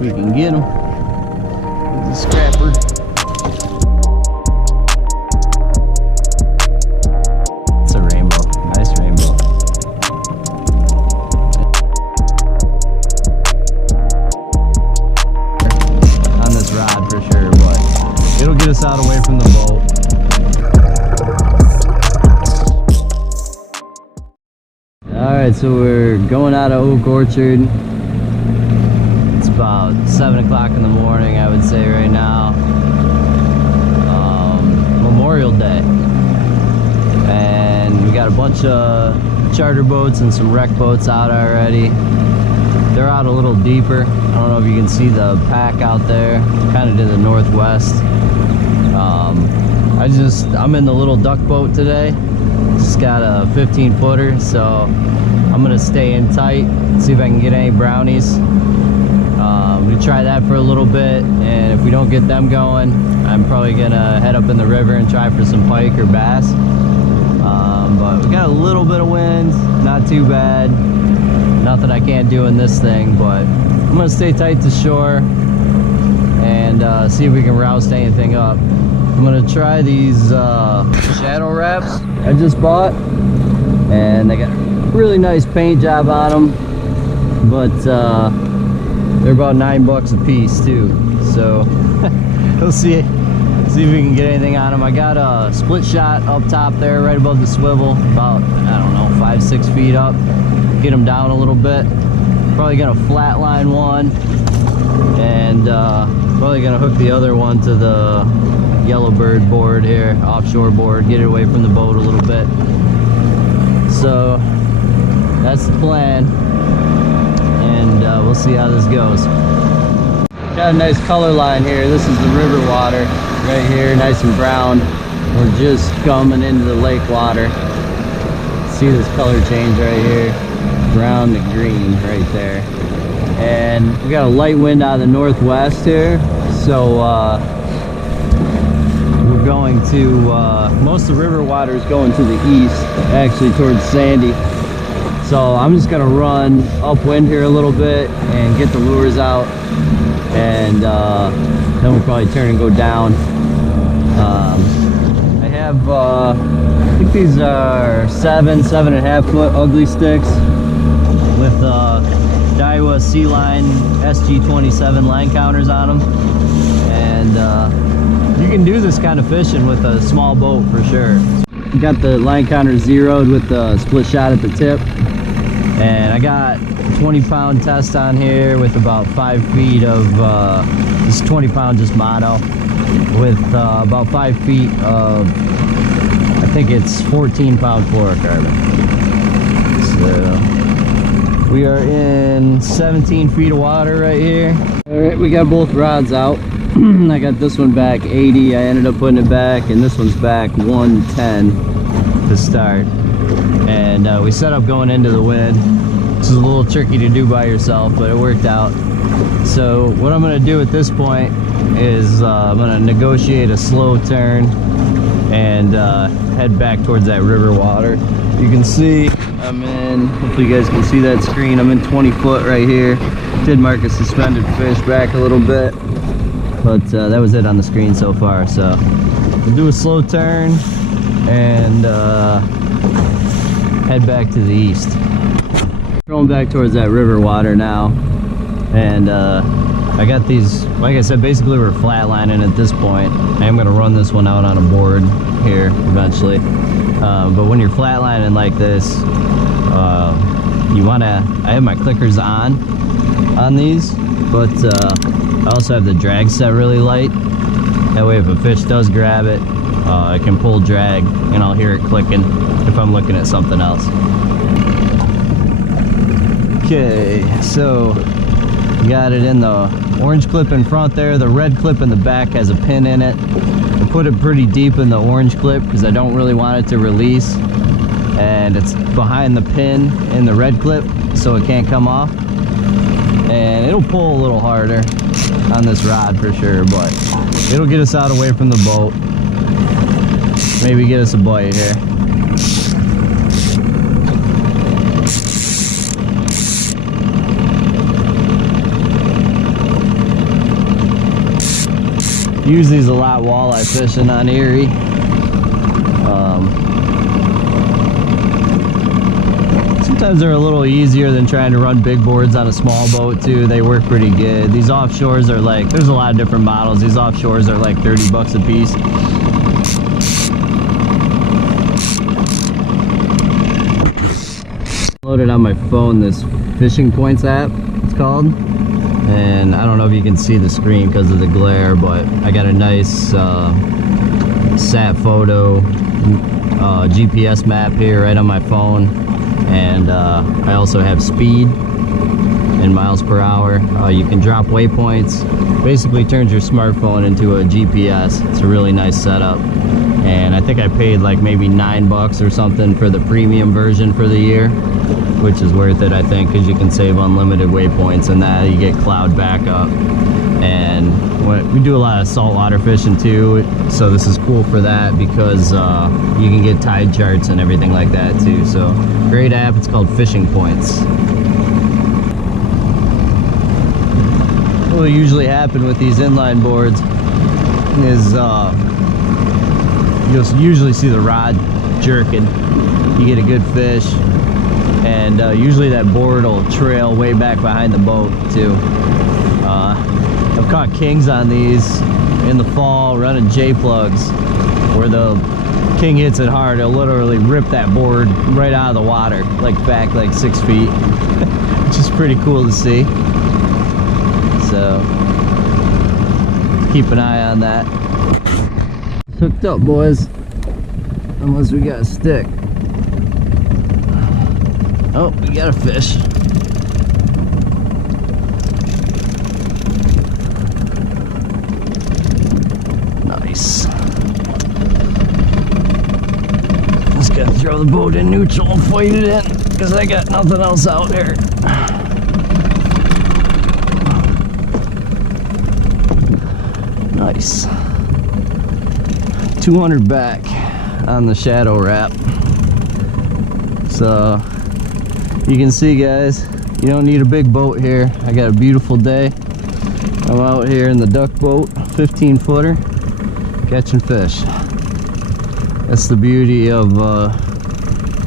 we can get them. There's a scrapper. It's a rainbow, nice rainbow. On this rod for sure, but it'll get us out away from the boat. Alright, so we're going out of Oak Orchard. It's about 7 o'clock in the morning, I would say right now. Memorial Day. And we got a bunch of charter boats and some wreck boats out already. They're out a little deeper. I don't know if you can see the pack out there, kind of to the northwest. I'm in the little duck boat today. Just got a 15-footer, so I'm gonna stay in tight, see if I can get any brownies. We try that for a little bit, and if we don't get them going, I'm probably gonna head up in the river and try for some pike or bass. But we got a little bit of wind, not too bad. Nothing I can't do in this thing, but I'm gonna stay tight to shore and see if we can roust anything up. I'm gonna try these Shadow Raps I just bought, and they got a really nice paint job on them, but they're about $9 a piece too. So we'll see if we can get anything on them. I got a split shot up top there, right above the swivel, about, I don't know, 5-6 feet up. Get them down a little bit. Probably gonna flatline one, and probably gonna hook the other one to the Yellowbird board here, offshore board, get it away from the boat a little bit. So that's the plan, and we'll see how this goes. Got a nice color line here. This is the river water right here, nice and brown. We're just coming into the lake water. See this color change right here, brown to green right there. And we got a light wind out of the northwest here, so we're going to, most of the river water is going to the east, actually towards Sandy. So I'm just gonna run upwind here a little bit and get the lures out, and then we'll probably turn and go down. I have, I think these are 7.5 foot ugly sticks with Daiwa Sea Line SG27 line counters on them, and you can do this kind of fishing with a small boat for sure. Got the line counter zeroed with the split shot at the tip, and I got a 20-pound test on here with about 5 feet of this 20-pound just mono with about 5 feet of, I think it's 14-pound fluorocarbon. So we are in 17 feet of water right here. All right, we got both rods out. I got this one back 80. I ended up putting it back, and this one's back 110 to start. And we set up going into the wind. This is a little tricky to do by yourself, but it worked out. So what I'm going to do at this point is I'm going to negotiate a slow turn and head back towards that river water. You can see I'm in, hopefully you guys can see that screen, I'm in 20 foot right here. Did mark a suspended fish back a little bit, but that was it on the screen so far. So we'll do a slow turn and head back to the east. Going back towards that river water now, and I got these, like I said, basically we're flatlining at this point. I am going to run this one out on a board here eventually, but when you're flatlining like this, you want to, I have my clickers on these, but I also have the drag set really light. That way if a fish does grab it, it can pull drag and I'll hear it clicking if I'm looking at something else. Okay, so got it in the orange clip in front there. The red clip in the back has a pin in it. I put it pretty deep in the orange clip because I don't really want it to release, and it's behind the pin in the red clip so it can't come off, and it'll pull a little harder on this rod for sure, but it'll get us out away from the boat, maybe get us a bite here. use these a lot walleye fishing on Erie. Sometimes they're a little easier than trying to run big boards on a small boat too. They work pretty good. These offshores are like, there's a lot of different models. These offshores are like 30 bucks a piece. Loaded on my phone this Fishing Points app, it's called. And I don't know if you can see the screen because of the glare, but I got a nice sat photo GPS map here right on my phone. And I also have speed in miles per hour. You can drop waypoints. Basically turns your smartphone into a GPS. It's a really nice setup. And I think I paid like maybe $9 or something for the premium version for the year, which is worth it, I think, because you can save unlimited waypoints and that. You get cloud backup. And we do a lot of saltwater fishing too, so this is cool for that because you can get tide charts and everything like that too. So great app. It's called Fishing Points. What will usually happen with these inline boards is you'll usually see the rod jerking. You get a good fish, and usually that board will trail way back behind the boat too. I've caught kings on these in the fall running J-plugs, where the king hits it hard. It'll literally rip that board right out of the water, like back like 6 feet, which is pretty cool to see. So keep an eye on that. It's hooked up, boys, unless we got a stick. Oh, we got a fish. Nice. Just gotta throw the boat in neutral and fight it in, because I got nothing else out there. Nice. 200 back on the Shadow Rap. So you can see, guys, you don't need a big boat here. I got a beautiful day. I'm out here in the duck boat, 15 footer, catching fish. That's the beauty of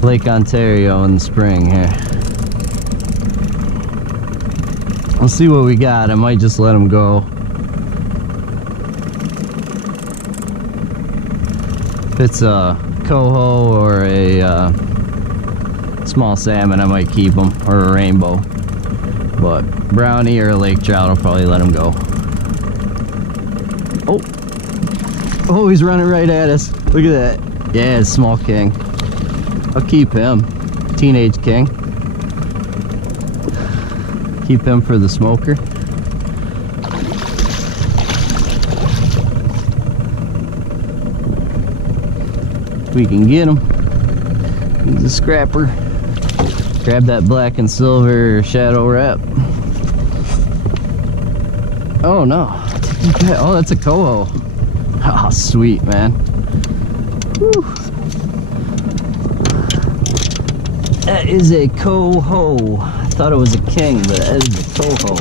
Lake Ontario in the spring here. We'll see what we got. I might just let them go. If it's a coho or a small salmon, I might keep them, or a rainbow. But brownie or a lake trout, I'll probably let them go. Oh, he's running right at us. Look at that. Yeah, it's small king. I'll keep him. Teenage king. Keep him for the smoker. We can get him. He's a scrapper. Grab that black and silver Shadow Rap. Oh no. Oh, that's a coho. Oh, sweet, man. Whew. That is a coho. I thought it was a king, but that is a coho.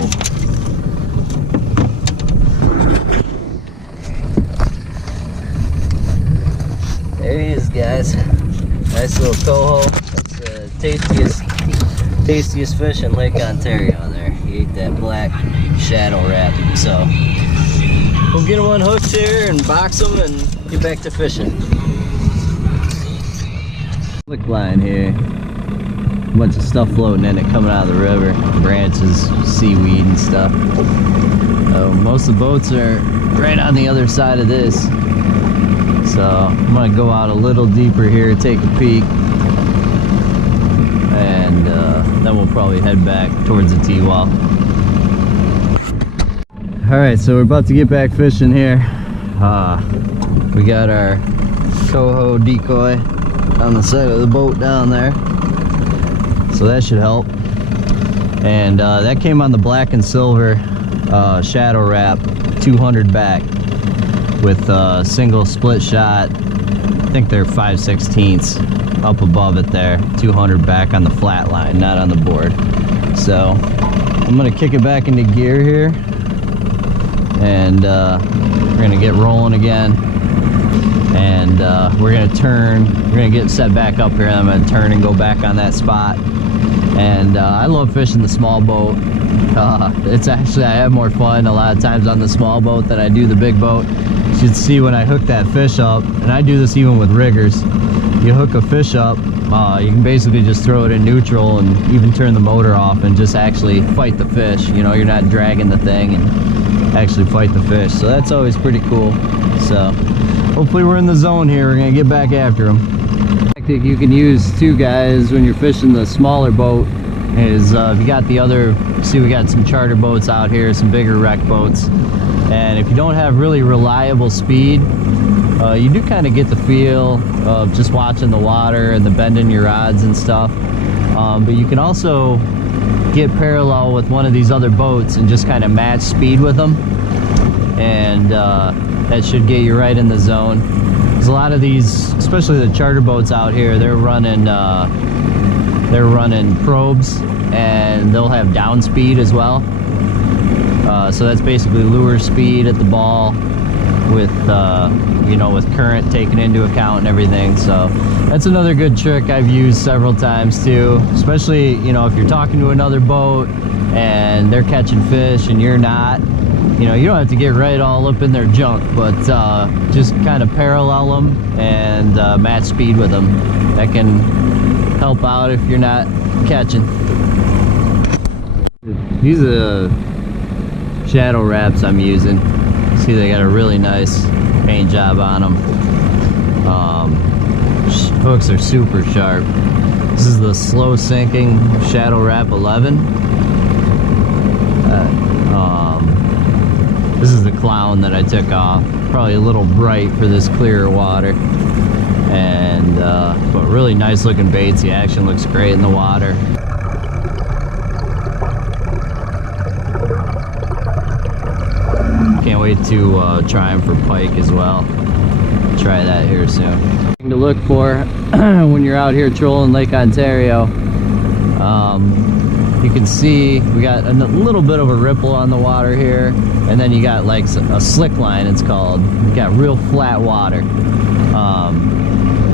There he is, guys. Nice little coho. That's the tastiest fish in Lake Ontario there. He ate that black Shadow Rap. So we'll get him unhooked here and box him and get back to fishing. Slick line here. A bunch of stuff floating in it coming out of the river. Branches, seaweed and stuff. Most of the boats are right on the other side of this. So I'm gonna go out a little deeper here, take a peek, and then we'll probably head back towards the T-wall. Alright, so we're about to get back fishing here. We got our coho decoy on the side of the boat down there, so that should help. And that came on the black and silver Shadow Rap, 200 back with a single split shot. I think they're 5/16 up above it there, 200 back on the flat line, not on the board. So I'm gonna kick it back into gear here and We're gonna get rolling again, and we're gonna turn. We're gonna get set back up here, and I'm gonna turn and go back on that spot. And I love fishing the small boat. It's actually, I have more fun a lot of times on the small boat than I do the big boat. You should see when I hook that fish up, and I do this even with riggers. You hook a fish up, you can basically just throw it in neutral and even turn the motor off and just actually fight the fish. You know, you're not dragging the thing and actually fight the fish. So that's always pretty cool. So hopefully we're in the zone here. We're gonna get back after them. Tactic you can use too, guys, when you're fishing the smaller boat is if you got the other, see we got some charter boats out here, some bigger wreck boats, and if you don't have really reliable speed, you do kind of get the feel of just watching the water and the bend in your rods and stuff, but you can also get parallel with one of these other boats and just kind of match speed with them, and that should get you right in the zone. There's a lot of these, especially the charter boats out here, they're running probes, and they'll have down speed as well. So that's basically lure speed at the ball with you know, with current taken into account and everything. So that's another good trick I've used several times too, especially, you know, if you're talking to another boat and they're catching fish and you're not. You know, you don't have to get right all up in their junk, but just kind of parallel them and match speed with them. That can help out if you're not catching. These are Shadow Raps I'm using. See, they got a really nice paint job on them. Hooks are super sharp. This is the slow sinking Shadow Rap 11. This is the clown that I took off. Probably a little bright for this clearer water. And but really nice looking baits. The action looks great in the water. Can't wait to try them for pike as well. Try that here soon. Thing to look for when you're out here trolling Lake Ontario. You can see we got a little bit of a ripple on the water here, and then you got like a slick line, it's called. You got real flat water.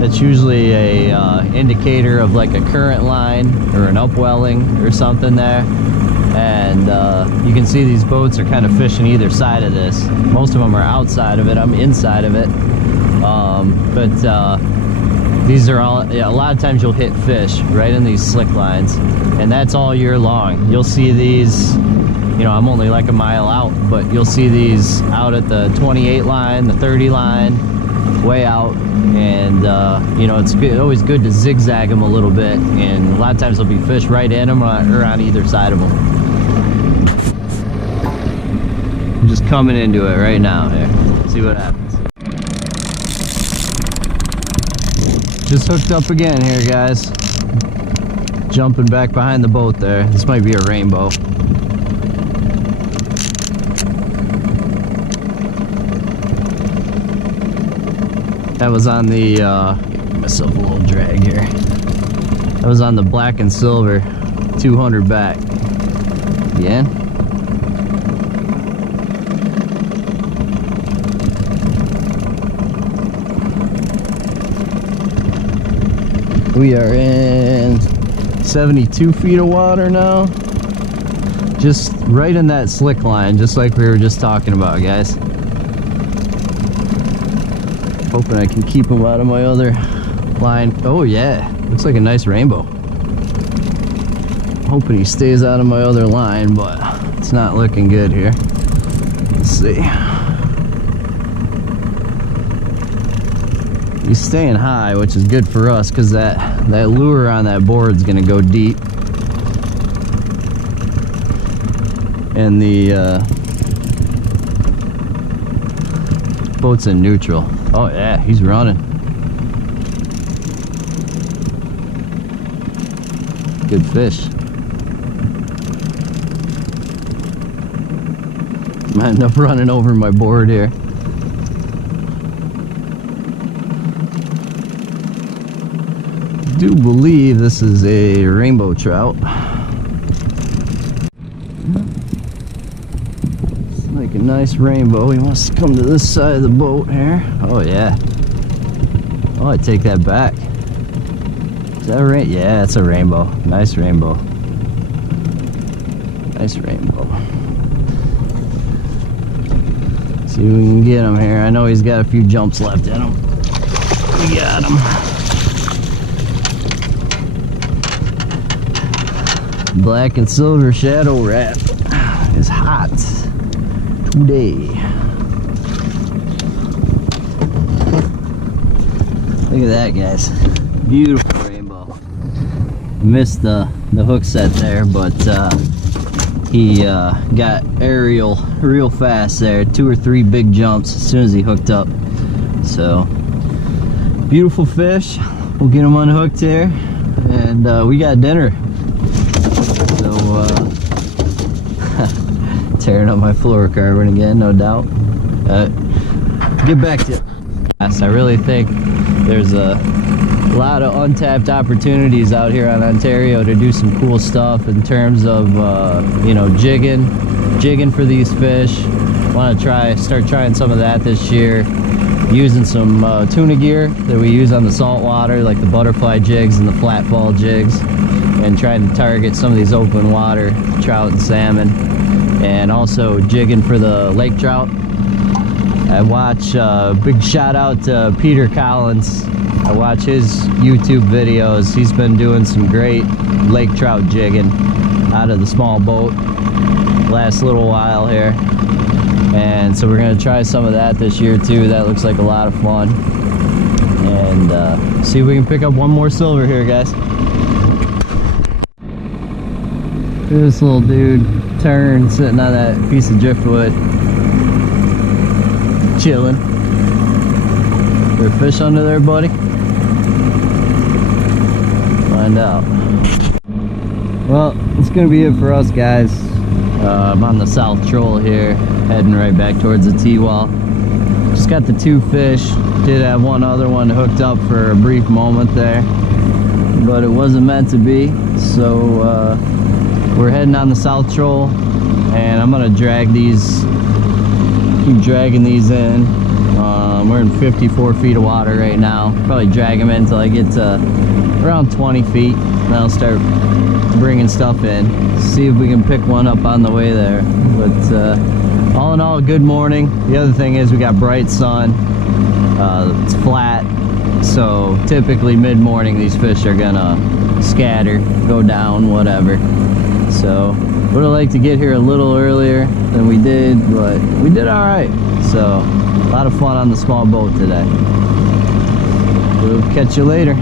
That's usually a indicator of like a current line or an upwelling or something there. And you can see these boats are kind of fishing either side of this. Most of them are outside of it. I'm inside of it. These are all, yeah, a lot of times you'll hit fish right in these slick lines, and that's all year long. You'll see these, you know, I'm only like a mile out, but you'll see these out at the 28 line, the 30 line, way out. And you know, it's good, always good to zigzag them a little bit, and a lot of times there'll be fish right in them or on either side of them. I'm just coming into it right now here. See what happens. Just hooked up again here, guys. Jumping back behind the boat there. This might be a rainbow. That was on the, give myself a little drag here. That was on the black and silver 200 back. Yeah. We are in 72 feet of water now. Just right in that slick line, just like we were just talking about, guys. Hoping I can keep them out of my other line. Oh yeah, looks like a nice rainbow. Hoping he stays out of my other line, but it's not looking good here. Let's see. He's staying high, which is good for us because that lure on that board is going to go deep. And the boat's in neutral. Oh yeah, he's running. Good fish. Might end up running over my board here. I do believe this is a rainbow trout. It's like a nice rainbow. He wants to come to this side of the boat here. Oh yeah. Oh, I take that back. Is that a rain? Yeah, it's a rainbow. Nice rainbow. Nice rainbow. See if we can get him here. I know he's got a few jumps left in him. We got him. Black and silver shadow wrap is hot today. Look at that, guys. Beautiful rainbow. Missed the hook set there, but he got aerial real fast there. 2 or 3 big jumps as soon as he hooked up. So beautiful fish. We'll get him unhooked here, and we got dinner. So tearing up my fluorocarbon again, no doubt. Get back to it. I really think there's a lot of untapped opportunities out here on Ontario to do some cool stuff in terms of you know, jigging for these fish. Want to start trying some of that this year, using some tuna gear that we use on the saltwater, like the butterfly jigs and the flat ball jigs, and trying to target some of these open water trout and salmon, and also jigging for the lake trout. I watch, big shout out to Peter Collins. I watch his YouTube videos. He's been doing some great lake trout jigging out of the small boat last little while here. And so we're gonna try some of that this year too. That looks like a lot of fun. And see if we can pick up one more silver here, guys. Look at this little dude turn sitting on that piece of driftwood. Chilling. Is there a fish under there, buddy? Find out. Well, it's gonna be it for us, guys. I'm on the South Troll here, heading right back towards the T-wall. Just got the 2 fish. Did have one other one hooked up for a brief moment there, but it wasn't meant to be. So we're heading on the South Troll, and I'm gonna drag these. Keep dragging these in. We're in 54 feet of water right now. Probably drag them in until I get to around 20 feet. Then I'll start bringing stuff in. See if we can pick one up on the way there. But all in all, good morning. The other thing is we got bright sun. It's flat. So typically mid-morning these fish are gonna scatter, go down, whatever. So would have liked to get here a little earlier than we did, but we did all right. So a lot of fun on the small boat today. We'll catch you later.